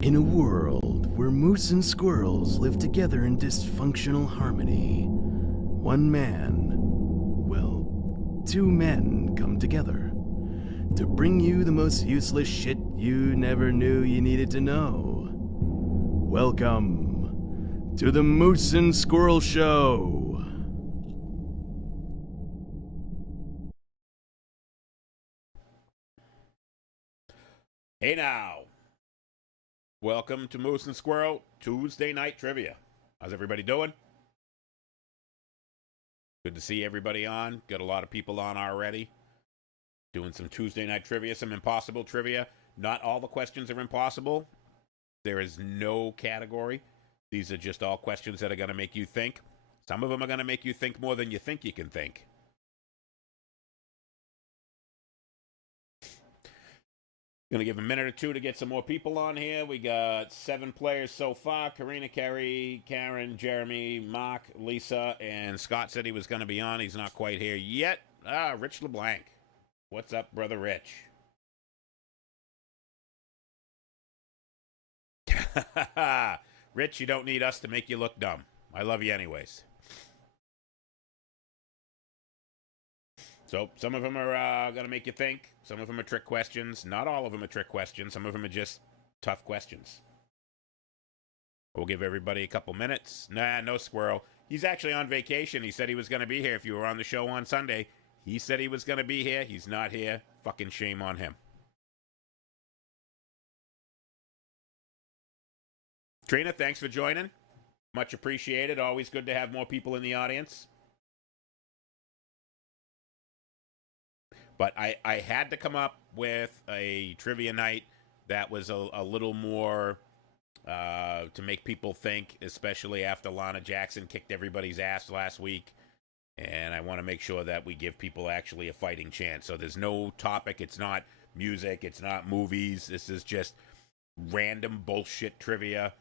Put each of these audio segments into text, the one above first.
In a world where moose and squirrels live together in dysfunctional harmony, one man, well, two men come together to bring you the most useless shit you never knew you needed to know. Welcome to the Moose and Squirrel Show. Hey now, welcome to Moose and Squirrel Tuesday Night Trivia. How's everybody doing? Good to see everybody on. Got a lot of people on already. Doing some Tuesday Night Trivia, some impossible trivia. Not all the questions are impossible. There is no category. These are just all questions that are going to make you think. Some of them are going to make you think more than you think you can think. Gonna give a minute or two to get some more people on here. We got 7 players so far. Karina, Kerry, Karen, Jeremy, Mark, Lisa, and Scott said he was gonna be on. He's not quite here yet. Rich LeBlanc. What's up, brother Rich? Rich, you don't need us to make you look dumb. I love you anyways. So some of them are going to make you think. Some of them are trick questions. Not all of them are trick questions. Some of them are just tough questions. We'll give everybody a couple minutes. Nah, no Squirrel. He's actually on vacation. He said he was going to be here if you were on the show on Sunday. He said he was going to be here. He's not here. Fucking shame on him. Trina, thanks for joining. Much appreciated. Always good to have more people in the audience. But I had to come up with a trivia night that was a little more to make people think, especially after Lana Jackson kicked everybody's ass last week. And I want to make sure that we give people actually a fighting chance. So there's no topic. It's not music. It's not movies. This is just random bullshit trivia.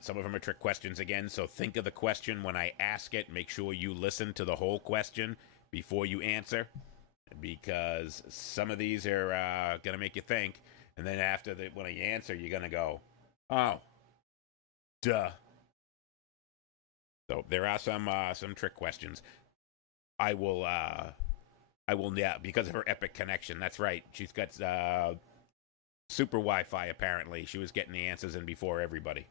Some of them are trick questions again. So think of the question when I ask it. Make sure you listen to the whole question before you answer, because some of these are going to make you think, and then after when you answer, you're going to go, oh, duh. So there are some trick questions. I will, yeah, because of her epic connection. That's right. She's got super Wi-Fi, apparently. She was getting the answers in before everybody.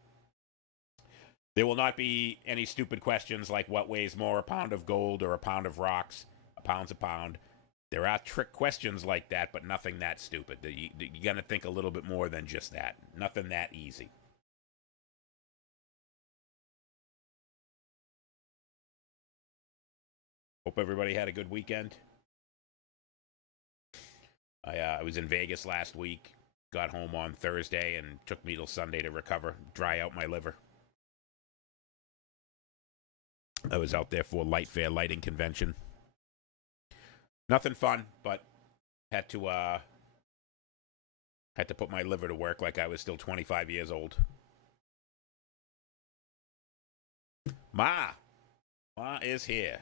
There will not be any stupid questions like what weighs more, a pound of gold or a pound of rocks. A pound's a pound. There are trick questions like that, but nothing that stupid. You got to think a little bit more than just that. Nothing that easy. Hope everybody had a good weekend. I was in Vegas last week. Got home on Thursday and took me till Sunday to recover, dry out my liver. I was out there for Light Fair Lighting Convention. Nothing fun, but had to put my liver to work like I was still 25 years old. Ma is here.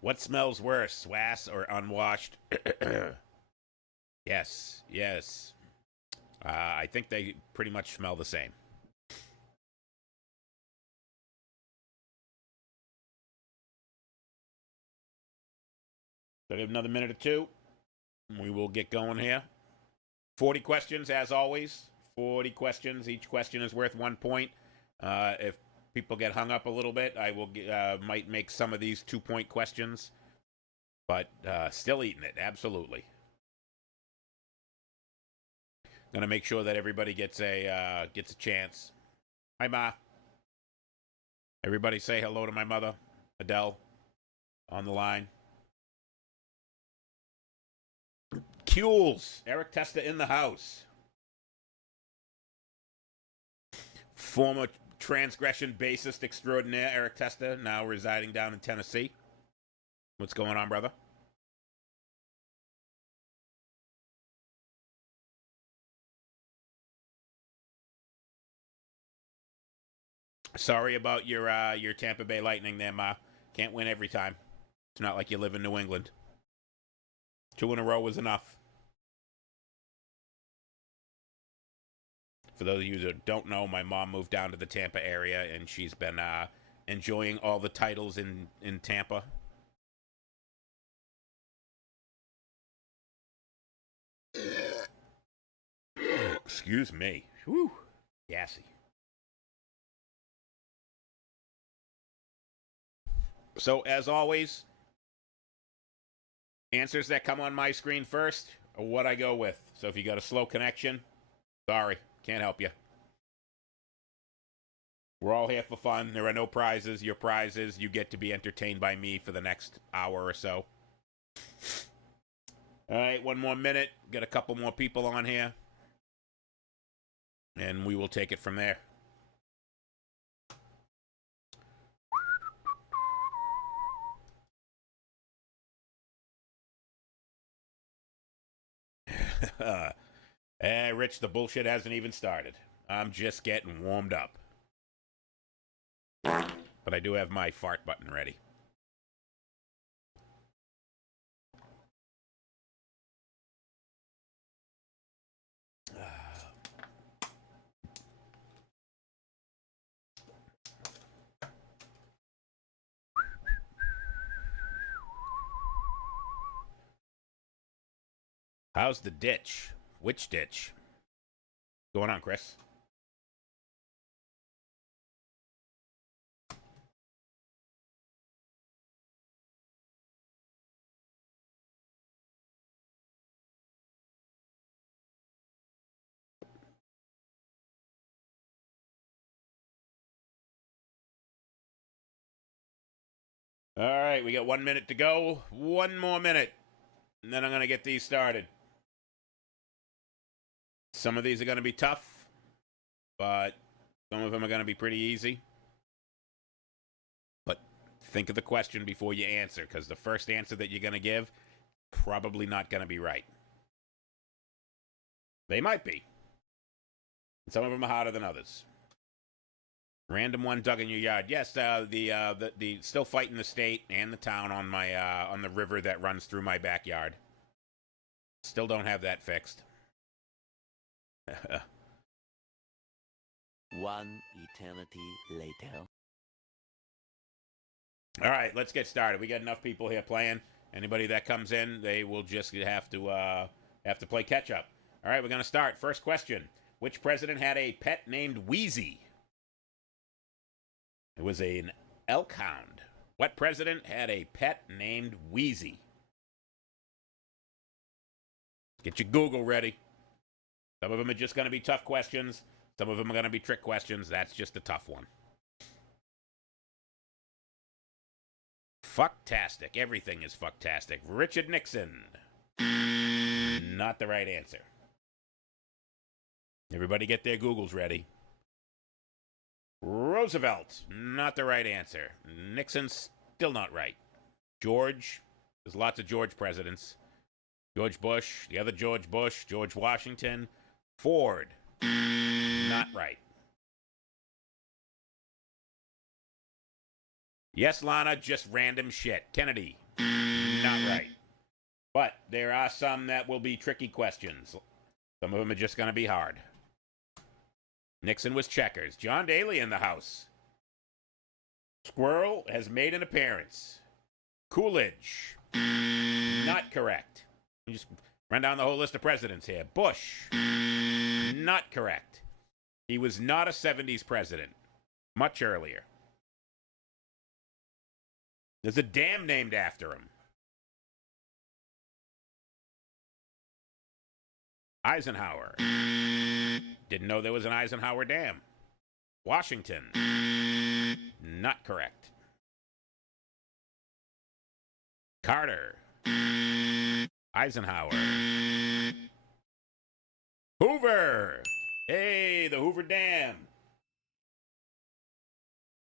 What smells worse, swass or unwashed? Yes. I think they pretty much smell the same. So we have another minute or two. We will get going here. 40 questions, as always. 40 questions. Each question is worth 1 point. If people get hung up a little bit, I will might make some of these 2-point questions. But still eating it, absolutely. Gonna make sure that everybody gets a chance. Hi, Ma. Everybody say hello to my mother, Adele, on the line. Kules, Eric Testa in the house. Former transgression bassist extraordinaire Eric Testa, now residing down in Tennessee. What's going on, brother? Sorry about your Tampa Bay Lightning there, Ma. Can't win every time. It's not like you live in New England. 2 in a row was enough. For those of you that don't know, my mom moved down to the Tampa area, and she's been enjoying all the titles in Tampa. Excuse me. Whew. Gassy. So, as always, answers that come on my screen first are what I go with. So if you got a slow connection, sorry, can't help you. We're all here for fun. There are no prizes. Your prizes, you get to be entertained by me for the next hour or so. All right, 1 more minute. Got a couple more people on here. And we will take it from there. Rich, the bullshit hasn't even started. I'm just getting warmed up. But I do have my fart button ready. How's the ditch? Which ditch? What's going on, Chris? All right, we got 1 minute to go. 1 more minute. And then I'm going to get these started. Some of these are going to be tough, but some of them are going to be pretty easy. But think of the question before you answer, because the first answer that you're going to give, probably not going to be right. They might be. Some of them are harder than others. Random one dug in your yard. Yes, the still fighting the state and the town on my on the river that runs through my backyard. Still don't have that fixed. 1 eternity later. All right, let's get started. We got enough people here playing. Anybody that comes in, they will just have to play catch up. All right, we're gonna start. First question: which president had a pet named Wheezy? It was an elk hound. What president had a pet named Wheezy? Get your Google ready. Some of them are just going to be tough questions. Some of them are going to be trick questions. That's just a tough one. Fucktastic. Everything is fucktastic. Richard Nixon. Not the right answer. Everybody get their Googles ready. Roosevelt. Not the right answer. Nixon, still not right. George. There's lots of George presidents. George Bush. The other George Bush. George Washington. Ford. Not right. Yes, Lana, just random shit. Kennedy. Not right. But there are some that will be tricky questions. Some of them are just going to be hard. Nixon was checkers. John Daly in the house. Squirrel has made an appearance. Coolidge. Not correct. Just run down the whole list of presidents here. Bush. Not correct. He was not a 70s president. Much earlier. There's a dam named after him. Eisenhower. Didn't know there was an Eisenhower Dam. Washington. Not correct. Carter. Eisenhower. Hoover. Hey, the Hoover Dam.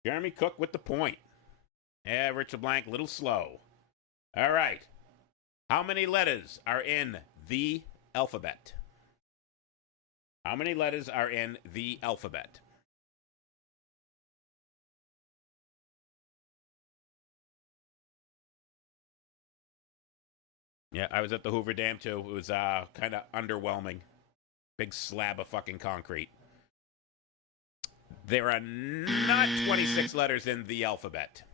Jeremy Cook with the point. Yeah, Richard Blank, a little slow. All right. How many letters are in the alphabet? How many letters are in the alphabet? Yeah, I was at the Hoover Dam too. It was kind of underwhelming. Big slab of fucking concrete. There are not 26 letters in the alphabet.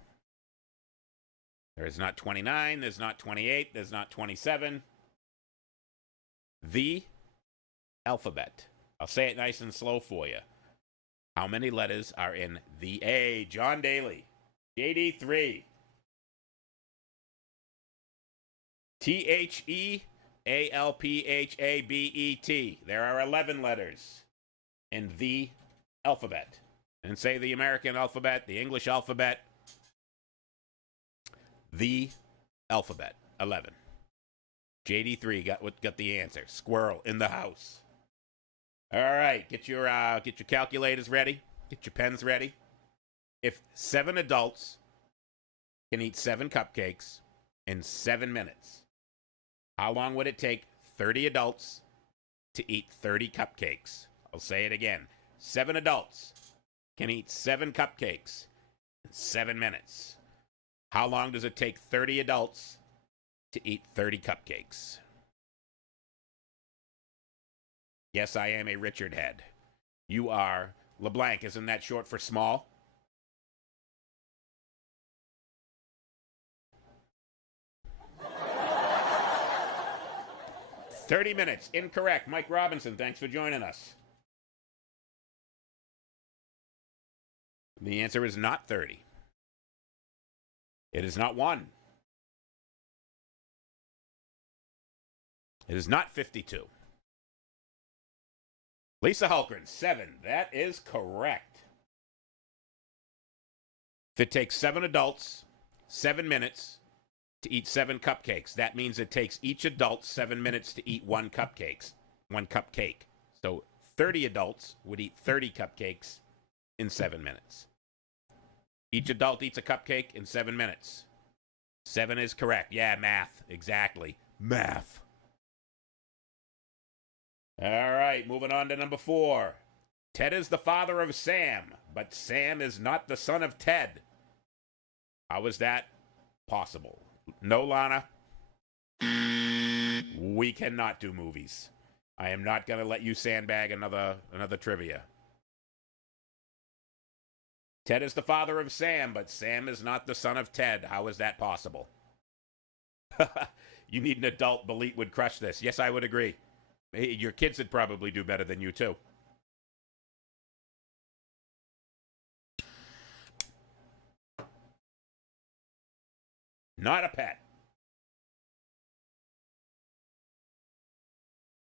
There is not 29, there's not 28, there's not 27. The alphabet. I'll say it nice and slow for you. How many letters are in the A? John Daly. JD3. THEALPHABET. There are 11 letters in the alphabet. And say the American alphabet, the English alphabet. The alphabet. 11. JD3 got the answer. Squirrel in the house. All right, get your calculators ready. Get your pens ready. If 7 adults can eat 7 cupcakes in 7 minutes, how long would it take 30 adults to eat 30 cupcakes? I'll say it again. 7 adults can eat 7 cupcakes in 7 minutes. How long does it take 30 adults to eat 30 cupcakes? Yes, I am a Richard head. You are LeBlanc. Isn't that short for small? "30 minutes." Incorrect. Mike Robinson, thanks for joining us. The answer is not 30. It is not 1. It is not 52. Lisa Hulkren, 7. That is correct. If it takes 7 adults, 7 minutes to eat 7 cupcakes, that means it takes each adult 7 minutes to eat 1 cupcake. So 30 adults would eat 30 cupcakes in 7 minutes. Each adult eats a cupcake in 7 minutes. 7 is correct. Yeah, math. Exactly. Math. All right, moving on to number 4. Ted is the father of Sam, but Sam is not the son of Ted. How is that possible? No, Lana. We cannot do movies. I am not going to let you sandbag another trivia. Ted is the father of Sam, but Sam is not the son of Ted. How is that possible? You need an adult. Belit would crush this. Yes, I would agree. Your kids would probably do better than you, too. Not a pet.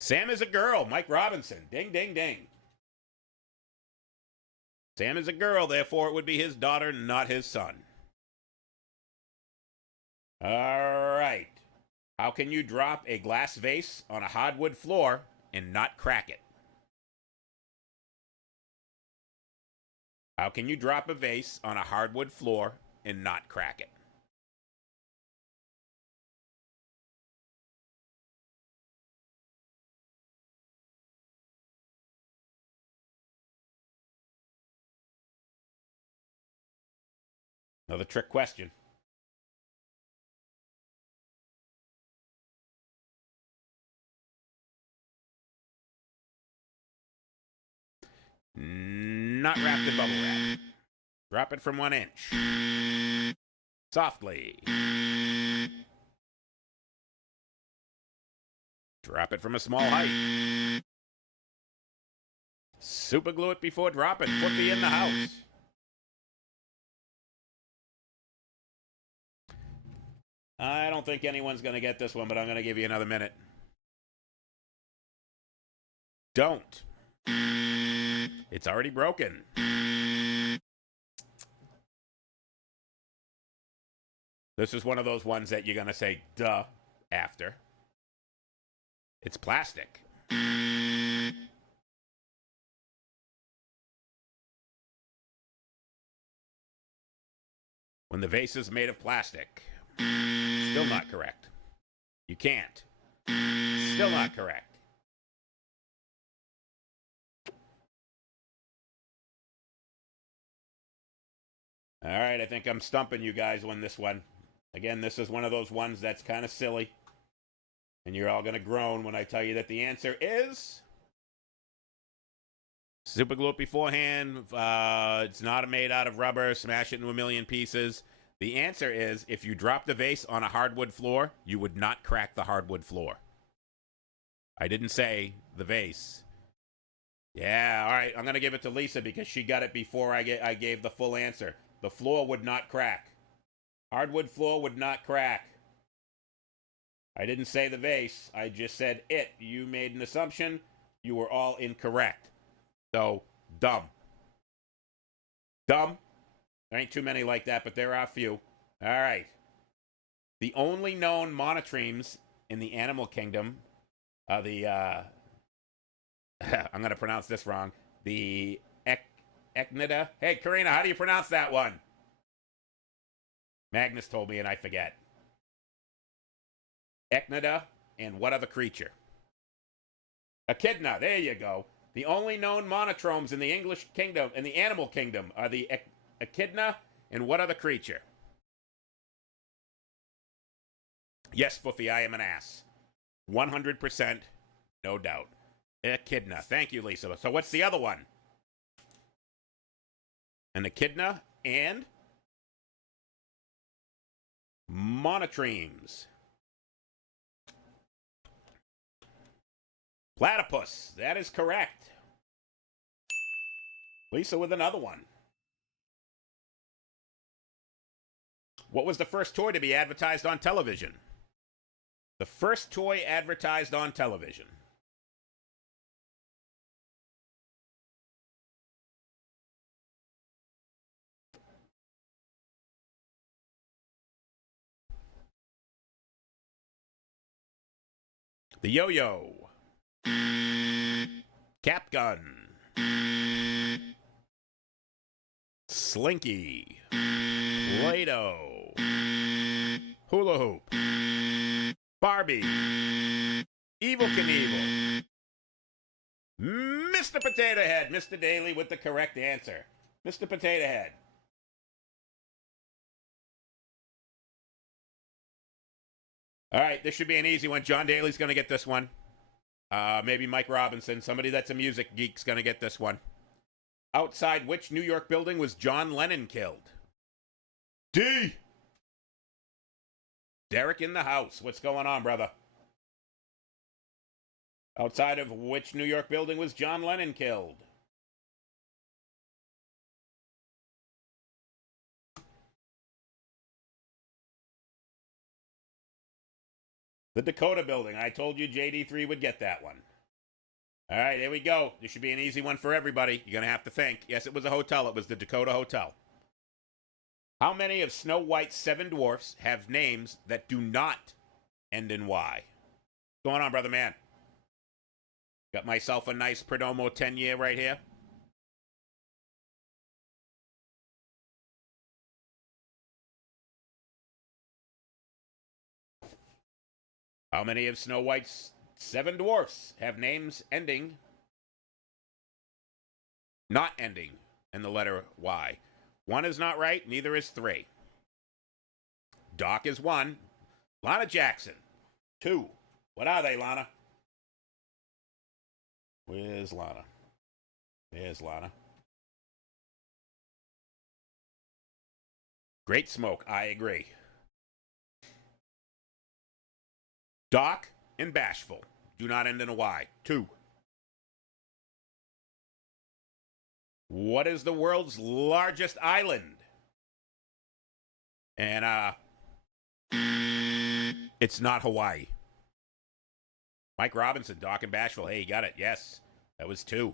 Sam is a girl. Mike Robinson. Ding, ding, ding. Sam is a girl, therefore it would be his daughter, not his son. All right. How can you drop a glass vase on a hardwood floor and not crack it? How can you drop a vase on a hardwood floor and not crack it? Another trick question. Not wrapped in bubble wrap. Drop it from 1 inch. Softly. Drop it from a small height. Super glue it before dropping. Flippy in the house. I don't think anyone's going to get this one, but I'm going to give you another minute. Don't. It's already broken. This is one of those ones that you're going to say, duh, after. It's plastic. When the vase is made of plastic. Still not correct. You can't. Still not correct. All right, I think I'm stumping you guys on this one. Again, this is one of those ones that's kind of silly. And you're all going to groan when I tell you that the answer is super glue it beforehand. It's not made out of rubber. Smash it into a million pieces. The answer is if you drop the vase on a hardwood floor, you would not crack the hardwood floor. I didn't say the vase. Yeah, all right. I'm going to give it to Lisa because she got it before I gave the full answer. The floor would not crack. Hardwood floor would not crack. I didn't say the vase. I just said it. You made an assumption. You were all incorrect. So, dumb. Dumb. There ain't too many like that, but there are a few. All right. The only known monotremes in the animal kingdom are the, I'm going to pronounce this wrong, the Echnida. Hey, Karina, how do you pronounce that one? Magnus told me and I forget. Echnida and what other creature? Echidna, there you go. The only known monotromes in the English kingdom, in the animal kingdom, are the Echidna and what other creature? Yes, Foofy, I am an ass. 100%, no doubt. Echidna. Thank you, Lisa. So what's the other one? An echidna and monotremes. Platypus. That is correct. Lisa with another one. What was the first toy to be advertised on television? The first toy advertised on television. The yo-yo. Cap gun. Slinky. Play-Doh. Hula hoop. Barbie. Evil Knievel. Mr. Potato Head. Mr. Daly with the correct answer. Mr. Potato Head. All right, this should be an easy one. John Daly's going to get this one. Maybe Mike Robinson. Somebody that's a music geek's going to get this one. Outside which New York building was John Lennon killed? D. Derek in the house. What's going on, brother? Outside of which New York building was John Lennon killed? The Dakota building. I told you JD3 would get that one. All right, here we go. This should be an easy one for everybody. You're going to have to think. Yes, it was a hotel. It was the Dakota Hotel. How many of Snow White's 7 dwarfs have names that do not end in Y? What's going on, brother man? Got myself a nice Perdomo 10-year right here. How many of Snow White's 7 dwarfs have names ending, not ending in the letter Y? 1 is not right, neither is 3. Doc is 1. Lana Jackson, 2. What are they, Lana? Where's Lana? There's Lana. Great Smoke, I agree. Doc and Bashful do not end in a Y. 2. What is the world's largest island? And, it's not Hawaii. Mike Robinson, Doc and Bashful. Hey, you got it. Yes, that was 2.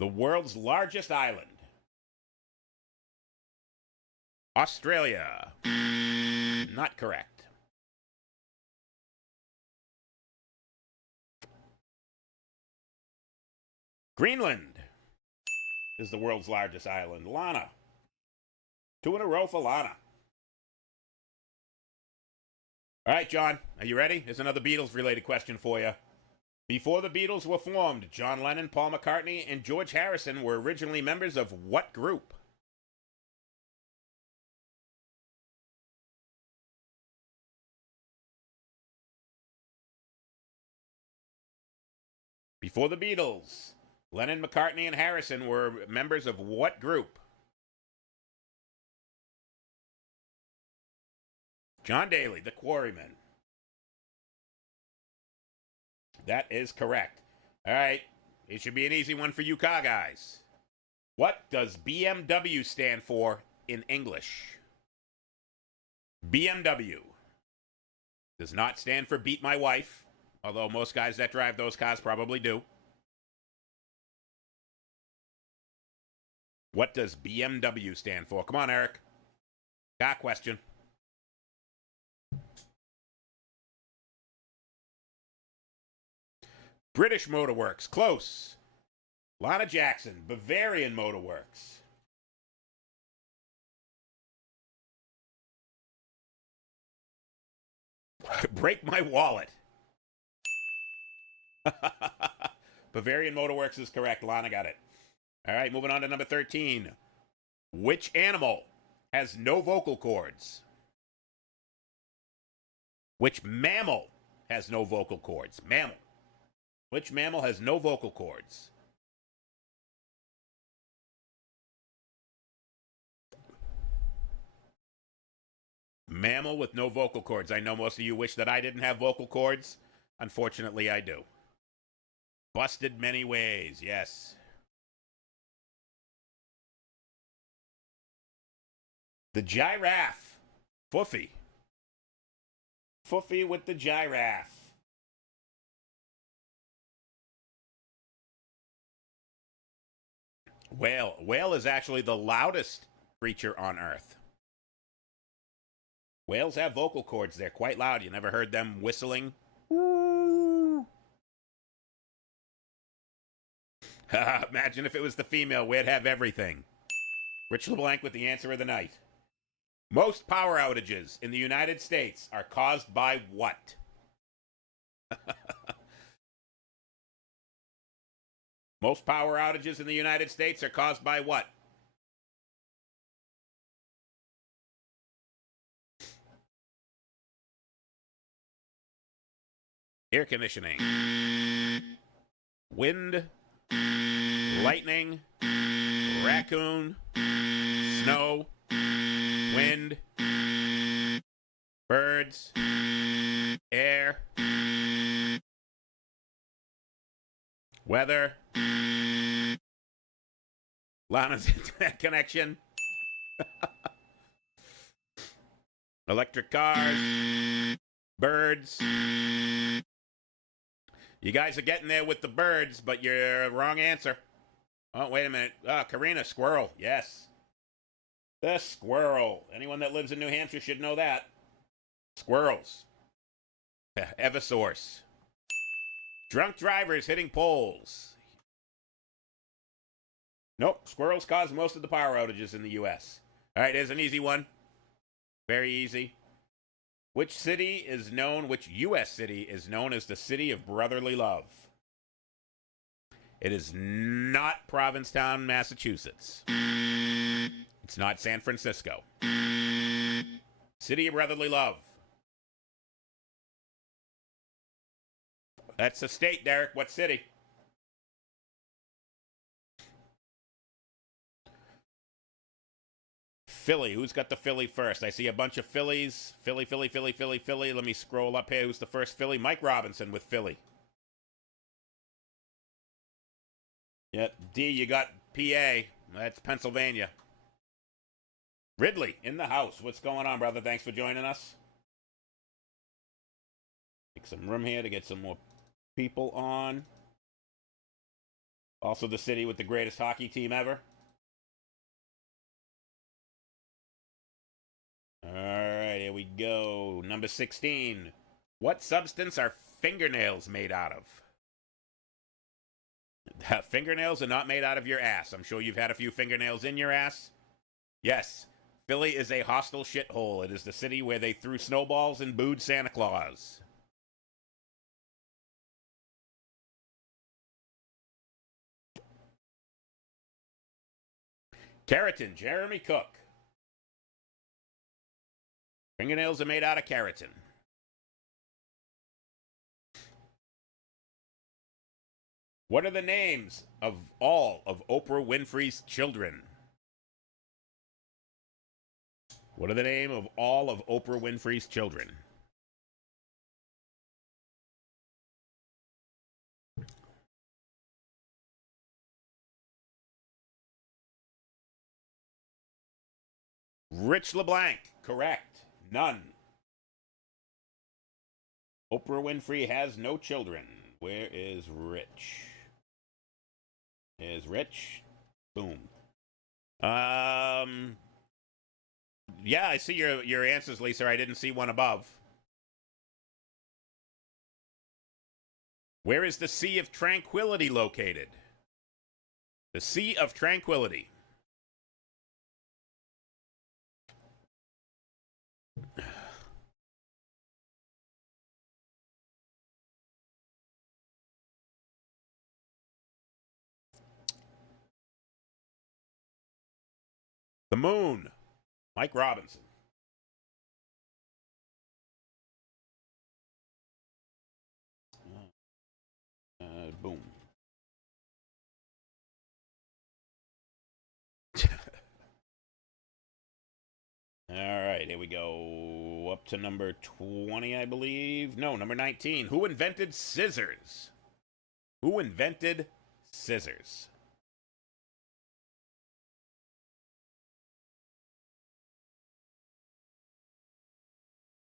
The world's largest island. Australia. Not correct. Greenland is the world's largest island. Lana. 2 in a row for Lana. All right, John, are you ready? Here's another Beatles-related question for you. Before the Beatles were formed, John Lennon, Paul McCartney, and George Harrison were originally members of what group? For the Beatles, Lennon, McCartney, and Harrison were members of what group? John Daly, the Quarrymen. That is correct. All right. It should be an easy one for you car guys. What does BMW stand for in English? BMW does not stand for Beat My Wife, although most guys that drive those cars probably do. What does BMW stand for? Come on, Eric. Got a question. British Motor Works, close. Lana Jackson, Bavarian Motor Works. Break my wallet. Bavarian Motor Works is correct. Lana got it. All right, moving on to number 13. Which animal has no vocal cords? Which mammal has no vocal cords? Mammal. Which mammal has no vocal cords? Mammal with no vocal cords. I know most of you wish that I didn't have vocal cords. Unfortunately, I do. Busted many ways, yes. The giraffe. Foofy. Foofy with the giraffe. Whale. Whale is actually the loudest creature on Earth. Whales have vocal cords. They're quite loud. You never heard them whistling? Imagine if it was the female. We'd have everything. Rich LeBlanc with the answer of the night. Most power outages in the United States are caused by what? Most power outages in the United States are caused by what? Air conditioning. Wind. Lightning. Raccoon. Snow. Wind. Birds. Air. Weather. Lana's internet connection. Electric cars. Birds. You guys are getting there with the birds, but you're wrong answer. Oh, wait a minute. Karina, squirrel. Yes. The squirrel. Anyone that lives in New Hampshire should know that. Squirrels. Eversource. Drunk drivers hitting poles. Nope. Squirrels cause most of the power outages in the U.S. All right, here's an easy one. Very easy. Which U.S. city is known as the City of Brotherly Love? It is not Provincetown, Massachusetts. It's not San Francisco. City of Brotherly Love. That's a state, Derek. What city? Philly. Who's got the Philly first? I see a bunch of Phillies. Philly. Let me scroll up here. Who's the first Philly? Mike Robinson with Philly. Yep. D, you got PA. That's Pennsylvania. Ridley in the house. What's going on, brother? Thanks for joining us. Make some room here to get some more people on. Also the city with the greatest hockey team ever. All right, here we go. Number 16. What substance are fingernails made out of? Fingernails are not made out of your ass. I'm sure you've had a few fingernails in your ass. Yes, Philly is a hostile shithole. It is the city where they threw snowballs and booed Santa Claus. Keratin, Jeremy Cook. Fingernails are made out of keratin. What are the names of all of Oprah Winfrey's children? What are the name of all of Oprah Winfrey's children? Rich LeBlanc, correct. None. Oprah Winfrey has no children. Where is Rich? Is Rich? Boom. Yeah, I see your answers, Lisa. I didn't see one above. Where is the Sea of Tranquility located? The Sea of Tranquility. The moon. Mike Robinson. Boom. All right, here we go. Up to number 20, I believe. No, number 19. Who invented scissors? Who invented scissors?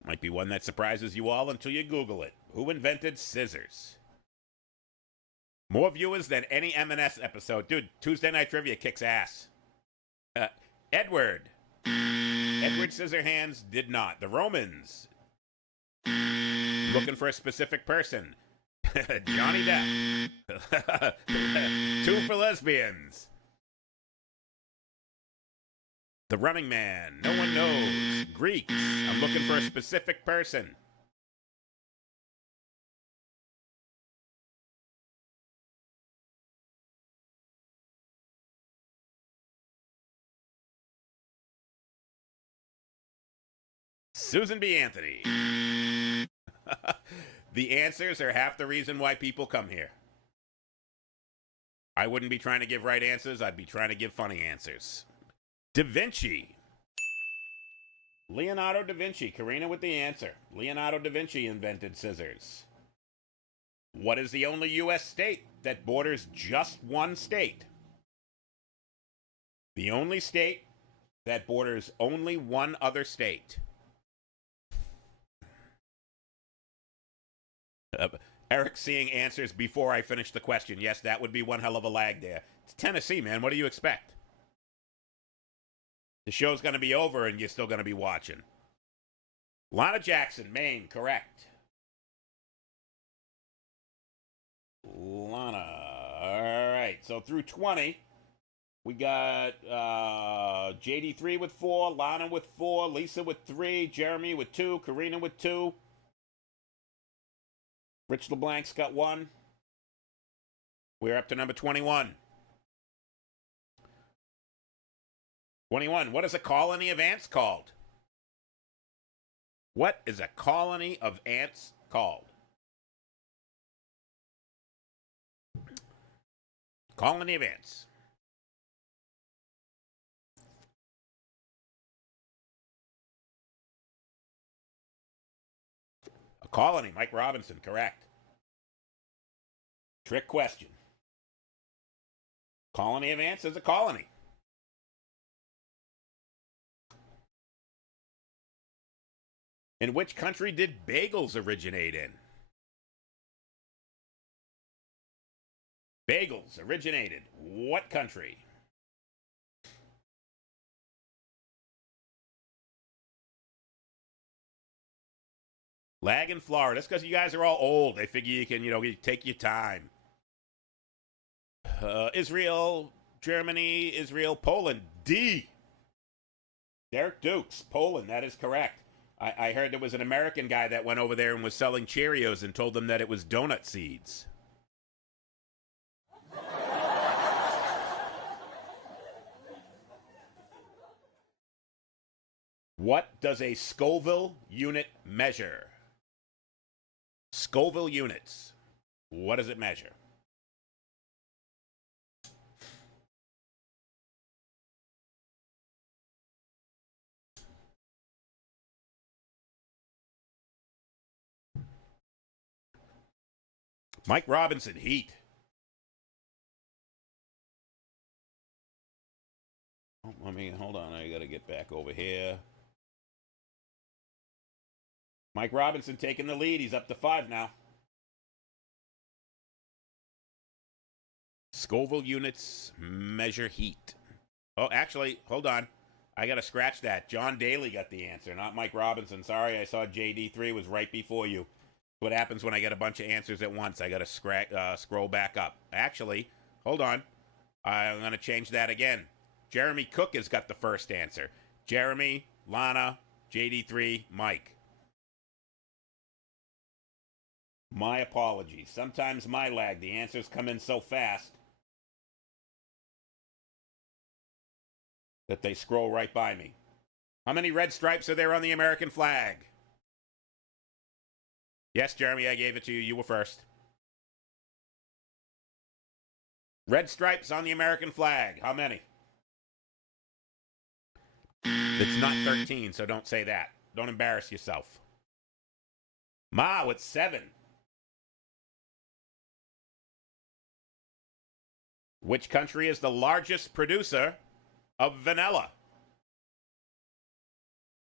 Might be one that surprises you all until you Google it. Who invented scissors? More viewers than any M&S episode. Dude, Tuesday Night Trivia kicks ass. Edward. Edward Scissorhands did not. The Romans. Looking for a specific person. Johnny Depp. 2 for lesbians. The Running Man. No one knows. Greeks. I'm looking for a specific person. Susan B. Anthony. The answers are half the reason why people come here. I wouldn't be trying to give right answers. I'd be trying to give funny answers. Da Vinci. Leonardo da Vinci. Karina with the answer. Leonardo da Vinci invented scissors. What is the only U.S. state that borders just one state? The only state that borders only one other state. Eric seeing answers before I finish the question. Yes, that would be one hell of a lag there. It's Tennessee, man. What do you expect? The show's going to be over and you're still going to be watching. Lana Jackson, Maine, correct. Lana. All right, so through 20, we got JD3 with 4, Lana with 4, Lisa with 3, Jeremy with 2, Karina with 2. Rich LeBlanc's got 1. We're up to number 21. 21. What is a colony of ants called? What is a colony of ants called? Colony of ants. A colony, Mike Robinson, correct. Trick question. Colony of ants is a colony. In which country did bagels originate in? Bagels originated. What country? Lag in Florida. That's because you guys are all old. They figure you can, you take your time. Israel, Germany, Israel, Poland. D. Derek Dukes, Poland. That is correct. I heard there was an American guy that went over there and was selling Cheerios and told them that it was donut seeds. What does a Scoville unit measure? Scoville units. What does it measure? Mike Robinson, Heat. Oh, hold on. I got to get back over here. Mike Robinson taking the lead. He's up to 5 now. Scoville units measure heat. Oh, actually, hold on. I got to scratch that. John Daly got the answer, not Mike Robinson. Sorry, I saw JD3 was right before you. What happens when I get a bunch of answers at once? I got to scroll back up. Actually, hold on. I'm going to change that again. Jeremy Cook has got the first answer. Jeremy, Lana, JD3, Mike. My apologies. Sometimes my lag. The answers come in so fast that they scroll right by me. How many red stripes are there on the American flag? Yes, Jeremy, I gave it to you. You were first. Red stripes on the American flag. How many? It's not 13, so don't say that. Don't embarrass yourself. Mao, it's 7. Which country is the largest producer of vanilla?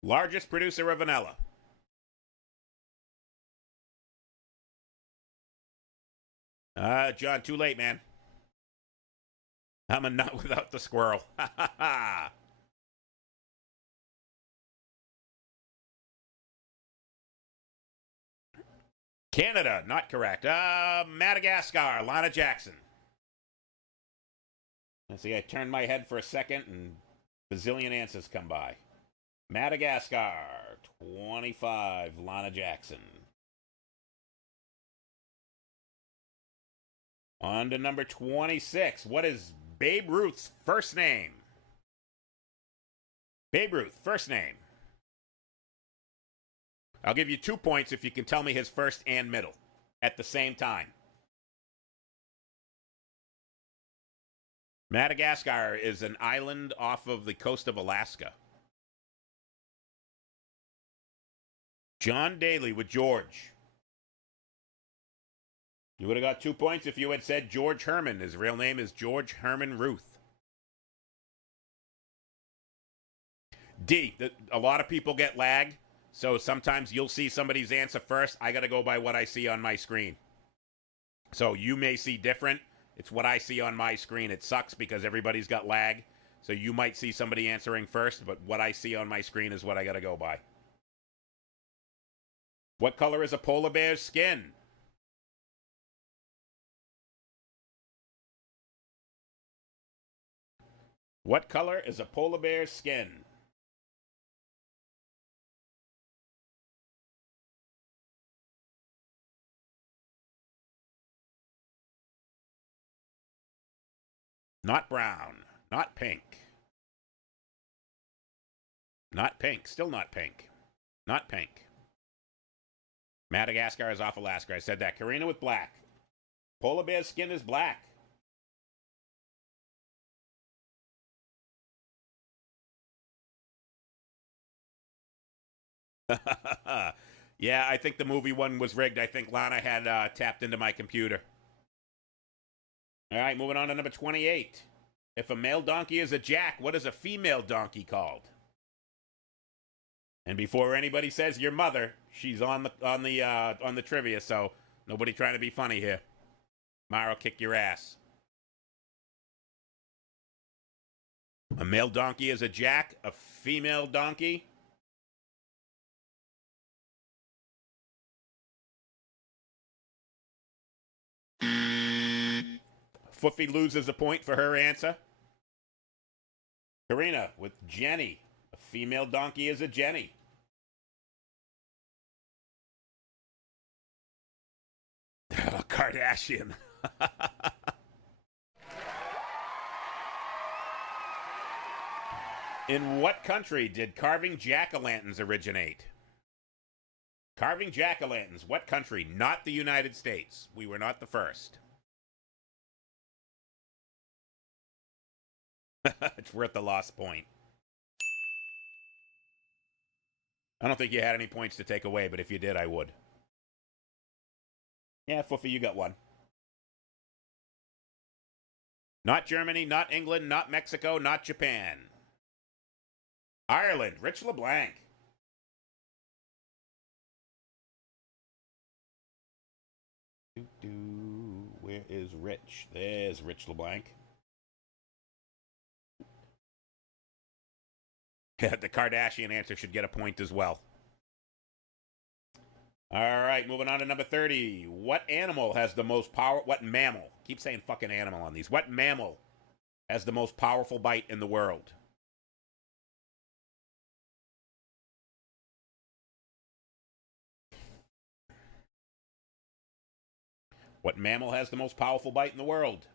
Largest producer of vanilla. John, too late, man. I'm a nut without the squirrel. Ha ha ha. Canada, not correct. Madagascar, Lana Jackson. Let's see, I turned my head for a second and bazillion answers come by. Madagascar, 25, Lana Jackson. On to number 26. What is Babe Ruth's first name? Babe Ruth, first name. I'll give you 2 points if you can tell me his first and middle at the same time. Madagascar is an island off of the coast of Alaska. John Daly with George. You would have got 2 points if you had said George Herman. His real name is George Herman Ruth. D. A lot of people get lag, so sometimes you'll see somebody's answer first. I got to go by what I see on my screen. So you may see different. It's what I see on my screen. It sucks because everybody's got lag. So you might see somebody answering first, but what I see on my screen is what I got to go by. What color is a polar bear's skin? What color is a polar bear's skin? Not brown. Not pink. Not pink. Still not pink. Not pink. Madagascar is off Alaska. I said that. Karina with black. Polar bear's skin is black. Yeah, I think the movie one was rigged. I think Lana had tapped into my computer. All right, moving on to number 28. If a male donkey is a jack, what is a female donkey called? And before anybody says your mother, she's on the trivia, so nobody trying to be funny here. Mara, kick your ass. A male donkey is a jack. A female donkey. Foofy loses a point for her answer. Karina with Jenny. A female donkey is a Jenny. Kardashian. In what country did carving jack-o'-lanterns originate? Carving jack-o'-lanterns. What country? Not the United States. We were not the first. It's worth the lost point. I don't think you had any points to take away, but if you did, I would. Yeah, Foofy, you got one. Not Germany, not England, not Mexico, not Japan. Ireland, Rich LeBlanc. Where is Rich? There's Rich LeBlanc. The Kardashian answer should get a point as well. All right, moving on to number 30. What animal has the most power? What mammal? Keep saying fucking animal on these. What mammal has the most powerful bite in the world? What mammal has the most powerful bite in the world?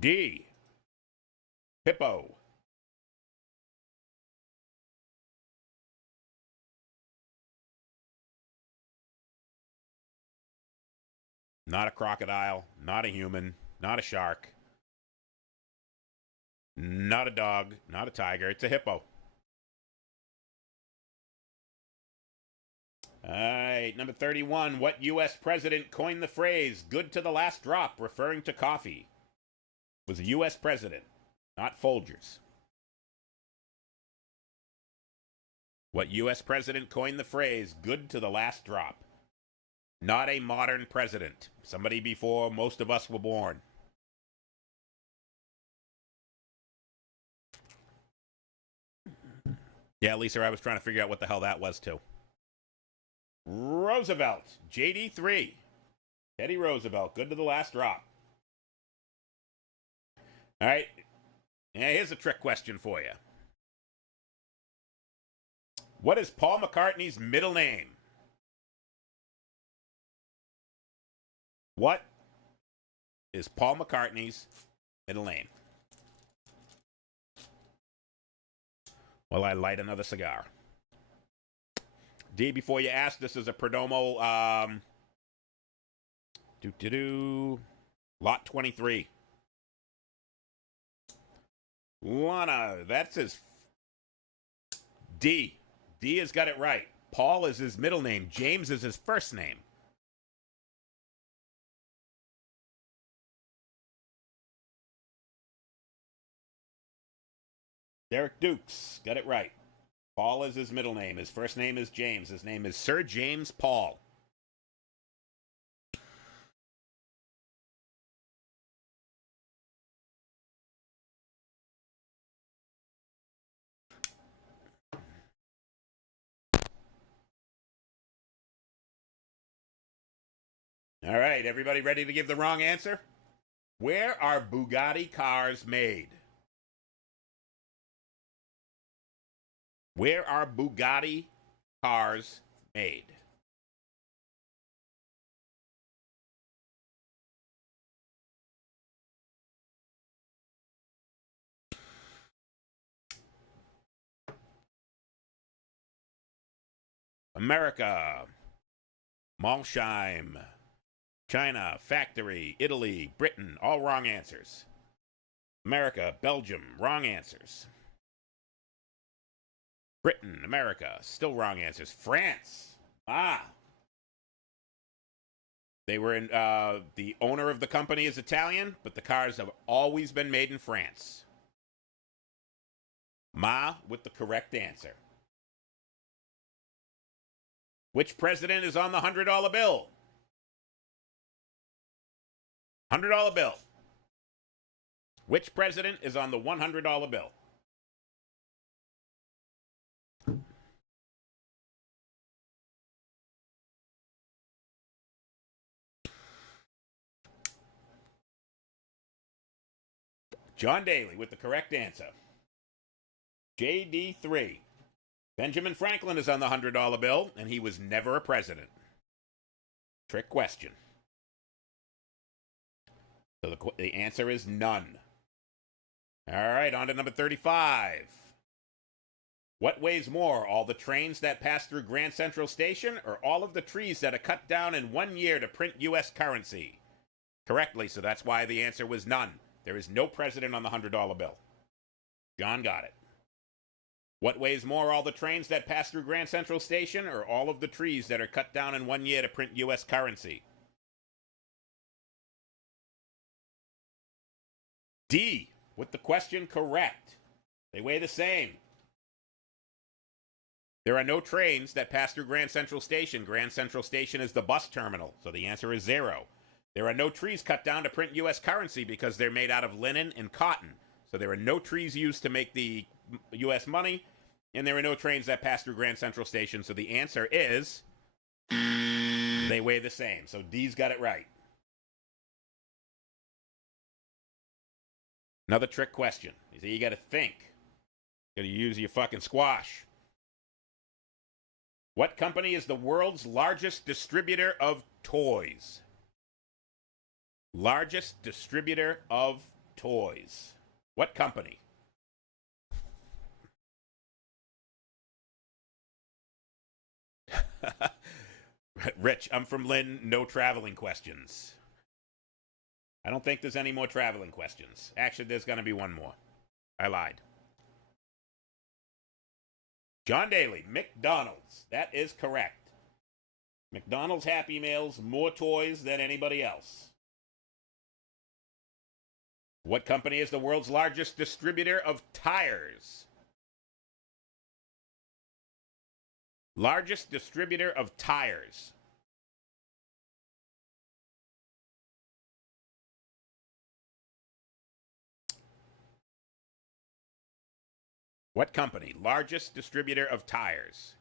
D. Hippo. Not a crocodile, not a human, not a shark, not a dog, not a tiger. It's a hippo. All right, number 31. What U.S. president coined the phrase "good to the last drop," referring to coffee? It was a U.S. president, not Folgers. What U.S. president coined the phrase "good to the last drop"? Not a modern president. Somebody before most of us were born. Yeah, Lisa, I was trying to figure out what the hell that was, too. Roosevelt. JD3. Teddy Roosevelt. Good to the last drop. All right. Yeah, here's a trick question for you. What is Paul McCartney's middle name? What is Paul McCartney's middle name? While I light another cigar. D, before you ask, this is a Perdomo lot 23. Lana, that's his D. D has got it right. Paul is his middle name. James is his first name. Derek Dukes got it right. Paul is his middle name. His first name is James. His name is Sir James Paul. All right, everybody ready to give the wrong answer? Where are Bugatti cars made? Where are Bugatti cars made? America, Molsheim, China, factory, Italy, Britain, all wrong answers. America, Belgium, wrong answers. Britain, America, still wrong answers. France, they were in, the owner of the company is Italian, but the cars have always been made in France. Ma with the correct answer. Which president is on the $100 bill? $100 bill. Which president is on the $100 bill? John Daly with the correct answer. JD3. Benjamin Franklin is on the $100 bill, and he was never a president. Trick question. So the answer is none. All right, on to number 35. What weighs more, all the trains that pass through Grand Central Station or all of the trees that are cut down in 1 year to print U.S. currency? Correctly, so that's why the answer was none. There is no president on the $100 bill. John got it. What weighs more, all the trains that pass through Grand Central Station or all of the trees that are cut down in 1 year to print U.S. currency? D, with the question correct. They weigh the same. There are no trains that pass through Grand Central Station. Grand Central Station is the bus terminal, so the answer is 0. There are no trees cut down to print U.S. currency because they're made out of linen and cotton. So there are no trees used to make the U.S. money, and there are no trains that pass through Grand Central Station. So the answer is they weigh the same. So D's got it right. Another trick question. You got to think. You got to use your fucking squash. What company is the world's largest distributor of toys? Largest distributor of toys. What company? Rich, I'm from Lynn. No traveling questions. I don't think there's any more traveling questions. Actually, there's going to be one more. I lied. John Daly, McDonald's. That is correct. McDonald's Happy Meals, more toys than anybody else. What company is the world's largest distributor of tires? Largest distributor of tires. What company? Largest distributor of tires.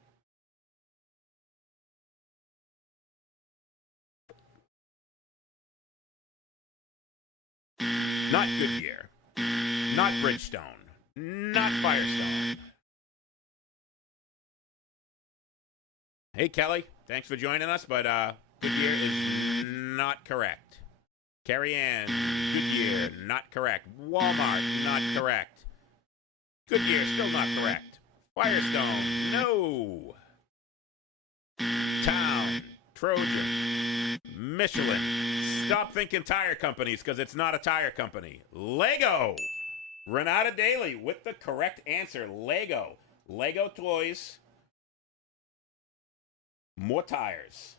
Not Goodyear. Not Bridgestone. Not Firestone. Hey, Kelly. Thanks for joining us, but Goodyear is not correct. Carrie Ann, Goodyear, not correct. Walmart, not correct. Goodyear, still not correct. Firestone, no. Town, Trojan, Michelin. Stop thinking tire companies because it's not a tire company. Lego. Renata Daly with the correct answer. Lego. Lego toys. More tires.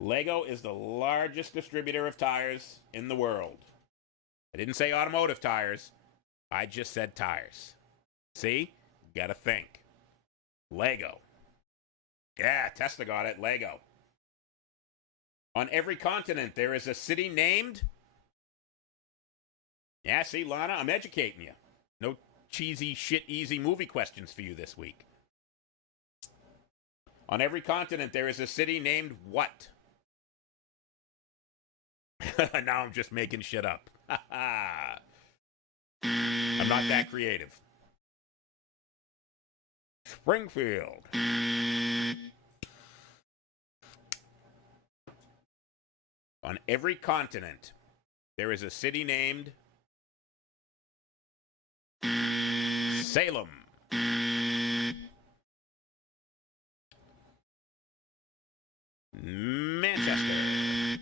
Lego is the largest distributor of tires in the world. I didn't say automotive tires. I just said tires. See? Gotta think. Lego. Yeah, Tesla got it. Lego. On every continent, there is a city named... Yeah, see, Lana, I'm educating you. No cheesy, shit, easy movie questions for you this week. On every continent, there is a city named what? Now I'm just making shit up. I'm not that creative. Springfield. On every continent, there is a city named Salem. Manchester.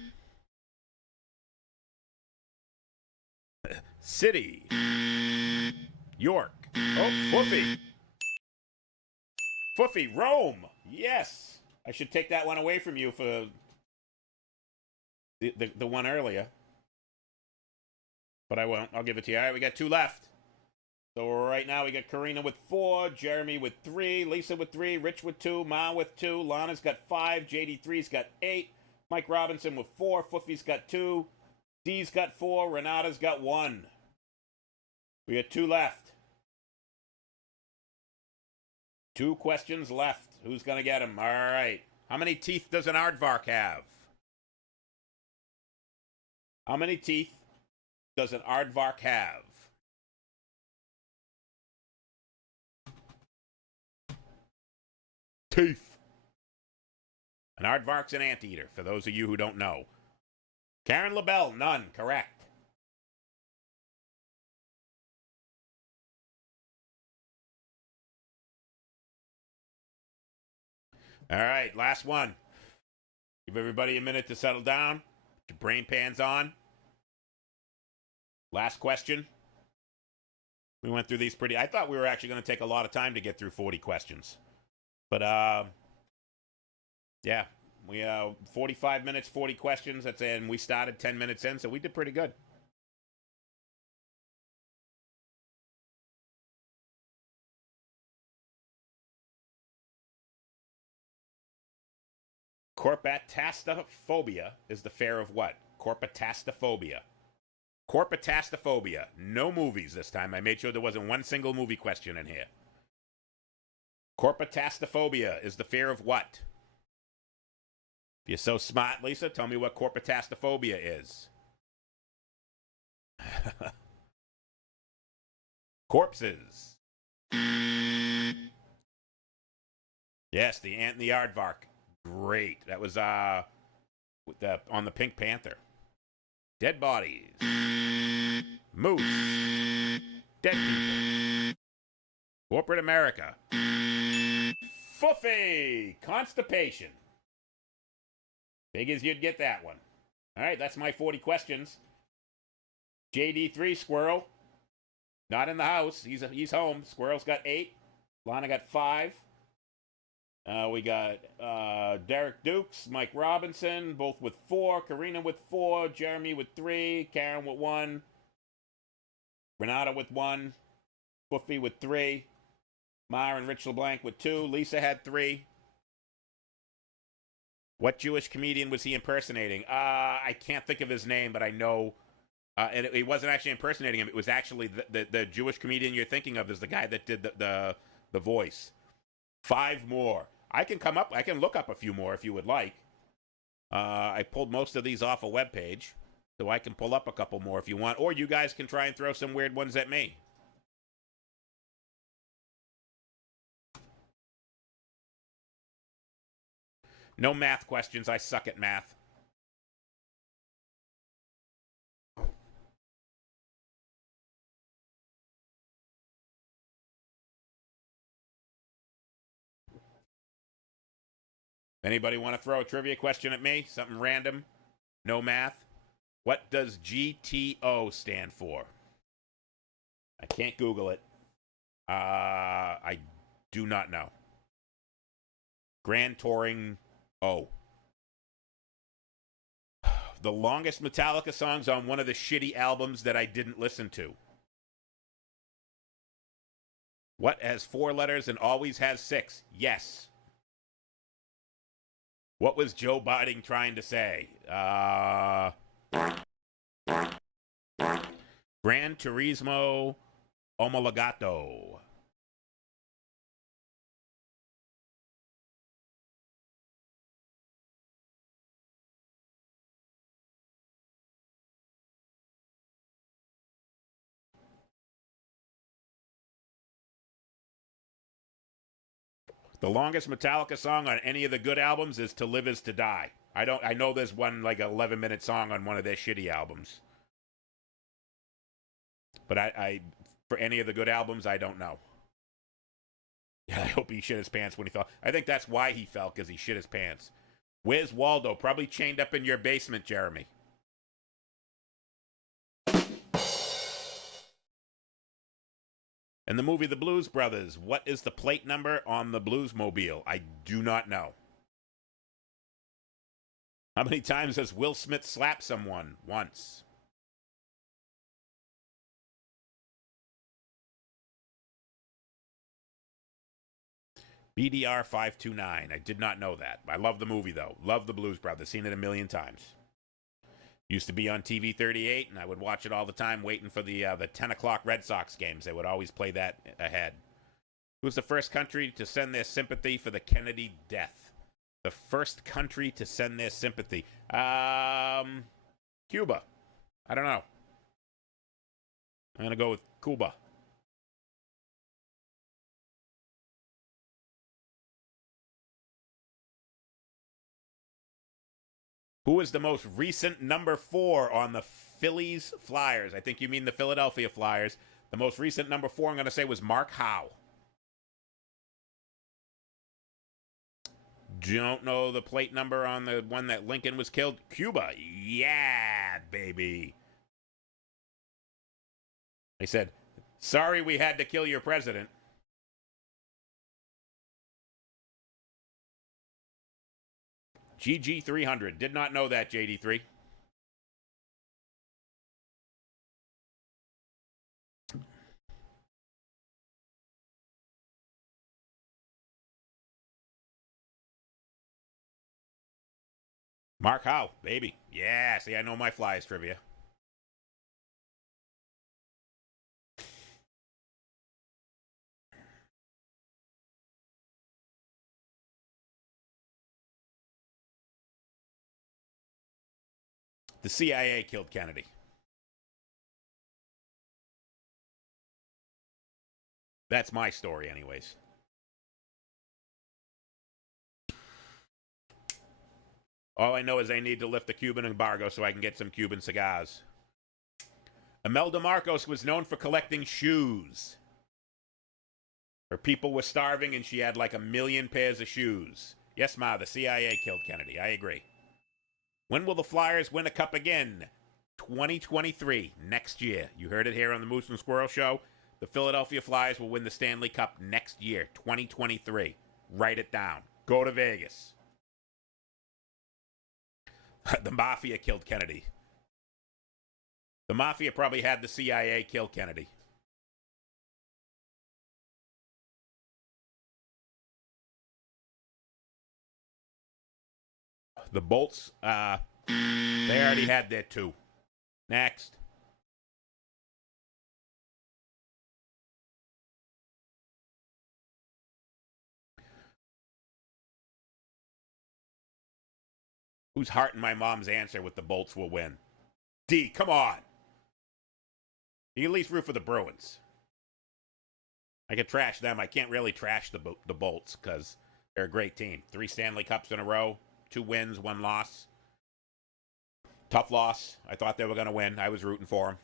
City. York. Oh, Foofy. Foofy, Rome. Yes. I should take that one away from you for the one earlier. But I won't. I'll give it to you. All right, we got 2 left. So right now we got Karina with 4, Jeremy with 3, Lisa with 3, Rich with 2, Ma with 2, Lana's got 5, JD3's got 8, Mike Robinson with 4, Foofy's got 2, D's got 4, Renata's got 1. We got 2 left. 2 questions left. Who's going to get them? All right. How many teeth does an aardvark have? How many teeth does an aardvark have? Teeth. An aardvark's an anteater, for those of you who don't know. Karen LaBelle, none. Correct. All right, last one. Give everybody a minute to settle down. Put your brain pans on. Last question. We went through these pretty... I thought we were actually going to take a lot of time to get through 40 questions. But, yeah. We 45 minutes, 40 questions. That's and we started 10 minutes in, so we did pretty good. Corpatastophobia is the fear of what? Corpatastophobia. Corpatastophobia. No movies this time. I made sure there wasn't one single movie question in here. Corpatastophobia is the fear of what? If you're so smart, Lisa, tell me what corpatastophobia is. Corpses. Yes, the ant and the aardvark. Great. That was on the Pink Panther. Dead bodies. Moose. Dead people. Corporate America. Foofy. Constipation. Figures you'd get that one. All right, that's my 40 questions. JD3 Squirrel. Not in the house. He's home. Squirrel's got 8. Lana got 5. We got Derek Dukes, Mike Robinson, both with 4. Karina with 4. Jeremy with 3. Karen with 1. Renata with 1. Buffy with 3. Mar and Rich LeBlanc with 2. Lisa had 3. What Jewish comedian was he impersonating? I can't think of his name, but I know. And he wasn't actually impersonating him. It was actually the Jewish comedian you're thinking of is the guy that did the voice. 5 more. I can look up a few more if you would like. I pulled most of these off a webpage, so I can pull up a couple more if you want. Or you guys can try and throw some weird ones at me. No math questions. I suck at math. Anybody want to throw a trivia question at me? Something random? No math? What does GTO stand for? I can't Google it. I do not know. Grand Touring O. The longest Metallica songs on one of the shitty albums that I didn't listen to. What has 4 letters and always has 6? Yes. What was Joe Biden trying to say? Gran Turismo Omologato. The longest Metallica song on any of the good albums is To Live Is to Die. I know there's one like 11-minute song on one of their shitty albums. But I for any of the good albums, I don't know. Yeah, I hope he shit his pants when he fell. I think that's why he fell, because he shit his pants. Where's Waldo? Probably chained up in your basement, Jeremy. In the movie The Blues Brothers, what is the plate number on the Bluesmobile? I do not know. How many times has Will Smith slapped someone? Once. BDR 529. I did not know that. I love the movie, though. Love The Blues Brothers. Seen it a million times. Used to be on TV 38, and I would watch it all the time, waiting for the 10 o'clock Red Sox games. They would always play that ahead. Who was the first country to send their sympathy for the Kennedy death? The first country to send their sympathy. Cuba. I don't know. I'm going to go with Cuba. Who is the most recent number 4 on the Phillies Flyers? I think you mean the Philadelphia Flyers. The most recent number 4, I'm going to say, was Mark Howe. Don't know the plate number on the one that Lincoln was killed. Cuba. Yeah, baby. They said Sorry we had to kill your president. GG300. Did not know that, JD3. Mark Howe, baby. Yeah, see, I know my Flyers trivia. The CIA killed Kennedy. That's my story, anyways. All I know is I need to lift the Cuban embargo so I can get some Cuban cigars. Imelda Marcos was known for collecting shoes. Her people were starving and she had like 1 million pairs of shoes. Yes, Ma, the CIA killed Kennedy. I agree. When will the Flyers win a cup again? 2023, next year. You heard it here on the Moose and Squirrel Show. The Philadelphia Flyers will win the Stanley Cup next year, 2023. Write it down. Go to Vegas. The Mafia killed Kennedy. The Mafia probably had the CIA kill Kennedy. The Bolts, they already had their 2. Next. Who's hearting my mom's answer with the Bolts will win? D, come on. You can at least root for the Bruins. I can trash them. I can't really trash the Bolts because they're a great team. 3 Stanley Cups in a row, 2 wins, 1 loss. Tough loss. I thought they were going to win. I was rooting for them.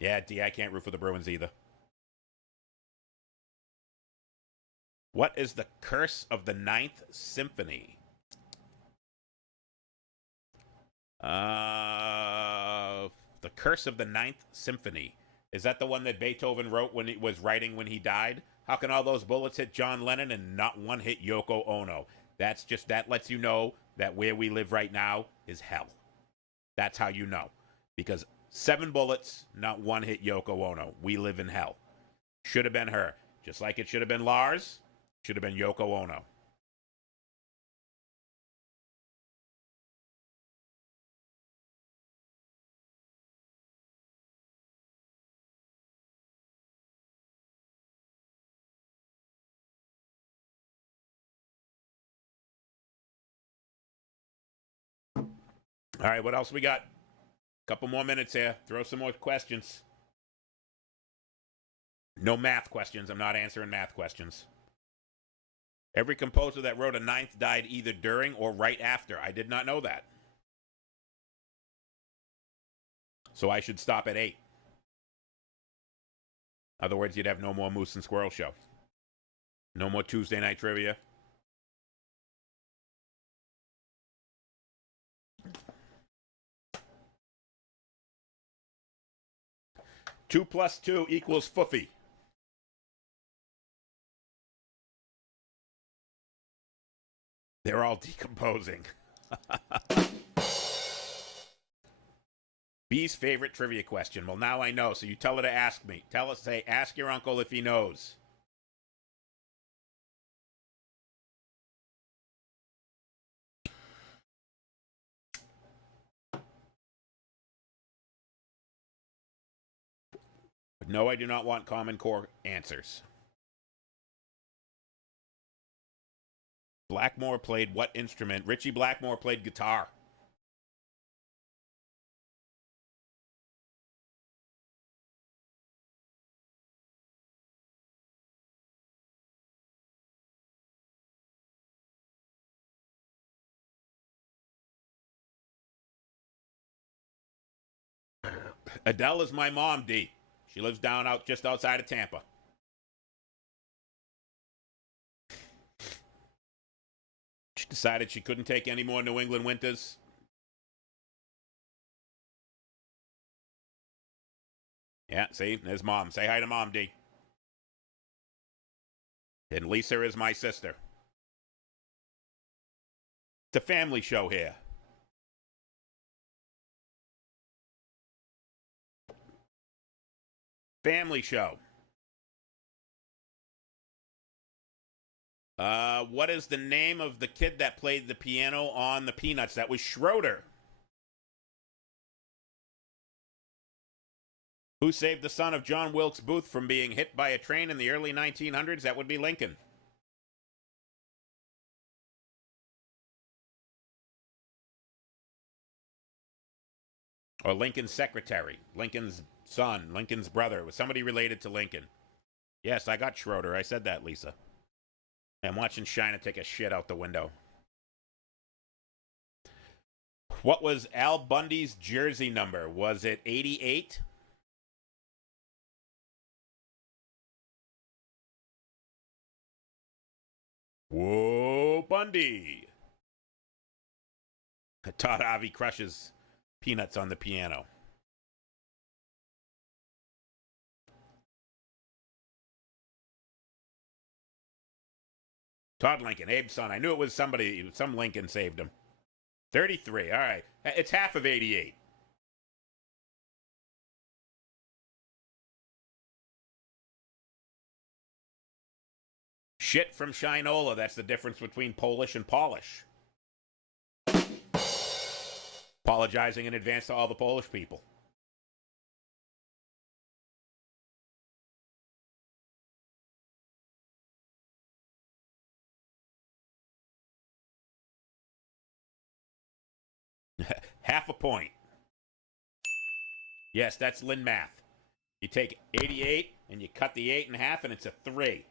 Yeah, D, I can't root for the Bruins either. What is the curse of the Ninth Symphony? The Curse of the Ninth Symphony. Is that the one that Beethoven wrote when he was writing when he died? How can all those bullets hit John Lennon and not one hit Yoko Ono? That lets you know that where we live right now is hell. That's how you know. Because 7 bullets, not one hit Yoko Ono. We live in hell. Should have been her. Just like it should have been Lars, should have been Yoko Ono. All right, what else we got? Couple more minutes here. Throw some more questions. No math questions. I'm not answering math questions. Every composer that wrote a ninth died either during or right after. I did not know that. So I should stop at 8. In other words, you'd have no more Moose and Squirrel Show. No more Tuesday night trivia. Two plus 2 equals foofy. They're all decomposing. B's favorite trivia question. Well, now I know, so you tell her to ask me. Say, ask your uncle if he knows. But no, I do not want Common Core answers. Blackmore played what instrument? Richie Blackmore played guitar. Adele is my mom, D. She lives just outside of Tampa. She decided she couldn't take any more New England winters. Yeah, see, there's Mom. Say hi to Mom, D. And Lisa is my sister. It's a family show here. Family show. What is the name of the kid that played the piano on the Peanuts? That was Schroeder. Who saved the son of John Wilkes Booth from being hit by a train in the early 1900s? That would be Lincoln. Or Lincoln's secretary, Lincoln's son, Lincoln's brother. It was somebody related to Lincoln. Yes, I got Schroeder. I said that, Lisa. I'm watching Shina take a shit out the window. What was Al Bundy's jersey number? Was it 88? Whoa, Bundy. Todd Avi crushes peanuts on the piano. Todd Lincoln, Abe's son. I knew it was somebody, some Lincoln saved him. 33, all right. It's half of 88. Shit from Shinola. That's the difference between Polish and Polish. Apologizing in advance to all the Polish people. Half a point. Yes, that's Lynn math. You take 88 and you cut the 8 in half and it's a 3.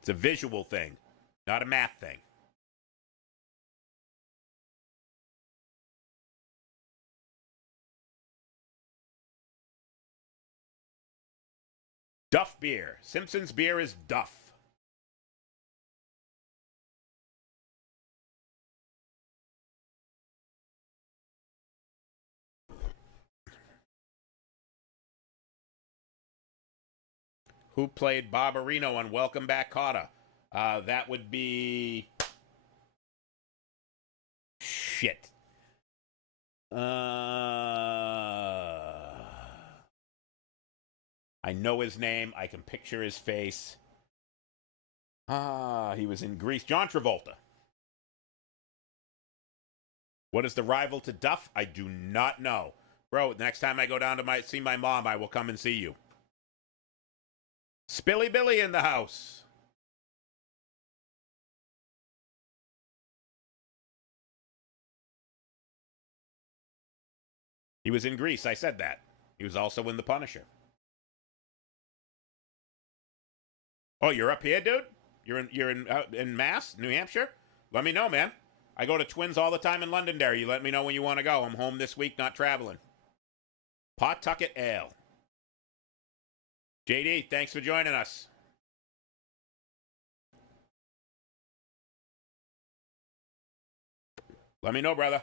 It's a visual thing, not a math thing. Duff beer. Simpson's beer is Duff. Who played Barbarino on Welcome Back, Kotter? That would be... Shit. I know his name. I can picture his face. He was in Grease. John Travolta. What is the rival to Duff? I do not know. Bro, next time I go down to see my mom, I will come and see you. Spilly Billy in the house. He was in Grease. I said that. He was also in The Punisher. Oh, you're up here, dude? You're in Mass, New Hampshire? Let me know, man. I go to Twins all the time in Londonderry. You let me know when you want to go. I'm home this week, not traveling. Pawtucket Ale. JD, thanks for joining us. Let me know, brother.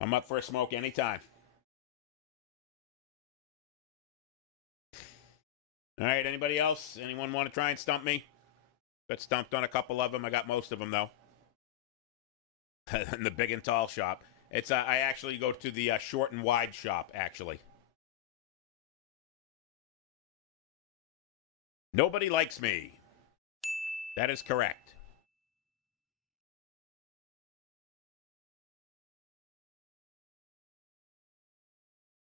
I'm up for a smoke anytime. All right, anybody else? Anyone want to try and stump me? Got stumped on a couple of them. I got most of them, though. In the big and tall shop. It's I actually go to the short and wide shop, actually. Nobody likes me. That is correct.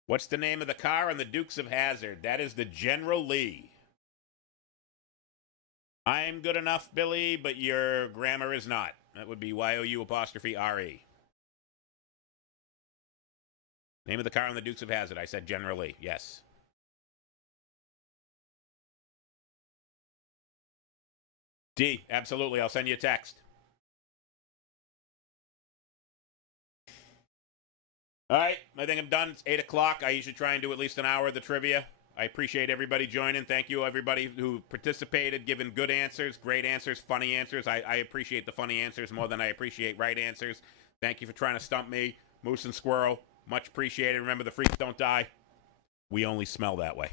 What's the name of the car on the Dukes of Hazzard? That is the General Lee. I'm good enough, Billy, but your grammar is not. That would be YOU''RE. Name of the car on the Dukes of Hazzard. I said General Lee. Yes. D, absolutely. I'll send you a text. All right, I think I'm done. It's 8 o'clock. I usually try and do at least an hour of the trivia. I appreciate everybody joining. Thank you, everybody who participated, giving good answers, great answers, funny answers. I appreciate the funny answers more than I appreciate right answers. Thank you for trying to stump me, Moose and Squirrel. Much appreciated. Remember, the freaks don't die. We only smell that way.